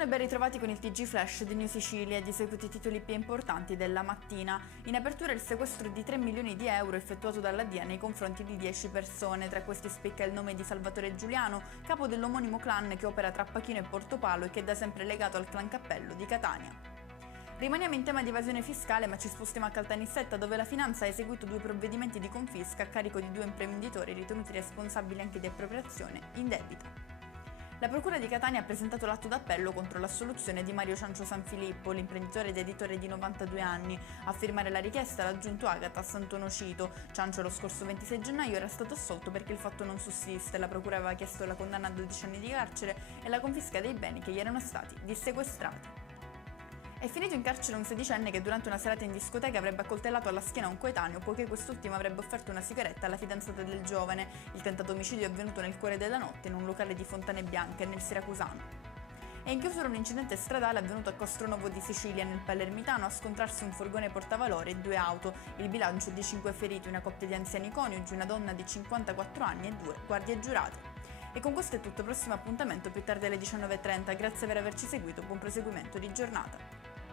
Buongiorno e ben ritrovati con il TG Flash di New Sicilia. Di seguito i titoli più importanti della mattina. In apertura il sequestro di 3 milioni di euro effettuato dalla DIA nei confronti di 10 persone. Tra questi spicca il nome di Salvatore Giuliano, capo dell'omonimo clan che opera tra Pachino e Portopalo e che è da sempre legato al clan Cappello di Catania. Rimaniamo in tema di evasione fiscale, ma ci spostiamo a Caltanissetta, dove la Finanza ha eseguito 2 provvedimenti di confisca a carico di 2 imprenditori ritenuti responsabili anche di appropriazione indebita. La Procura di Catania ha presentato l'atto d'appello contro l'assoluzione di Mario Ciancio Sanfilippo, l'imprenditore ed editore di 92 anni. A firmare la richiesta l'aggiunto Agatas Antonocito. Ciancio lo scorso 26 gennaio era stato assolto perché il fatto non sussiste. La Procura aveva chiesto la condanna a 12 anni di carcere e la confisca dei beni che gli erano stati dissequestrati. È finito in carcere un sedicenne che durante una serata in discoteca avrebbe accoltellato alla schiena un coetaneo poiché quest'ultimo avrebbe offerto una sigaretta alla fidanzata del giovane. Il tentato omicidio è avvenuto nel cuore della notte in un locale di Fontane Bianche, nel Siracusano. È in chiusura un incidente stradale avvenuto a Costronovo di Sicilia, nel Palermitano, a scontrarsi un furgone portavalori e 2 auto. Il bilancio è di 5 feriti, una coppia di anziani coniugi, una donna di 54 anni e 2 guardie giurate. E con questo è tutto, prossimo appuntamento più tardi alle 19:30. Grazie per averci seguito, buon proseguimento di giornata.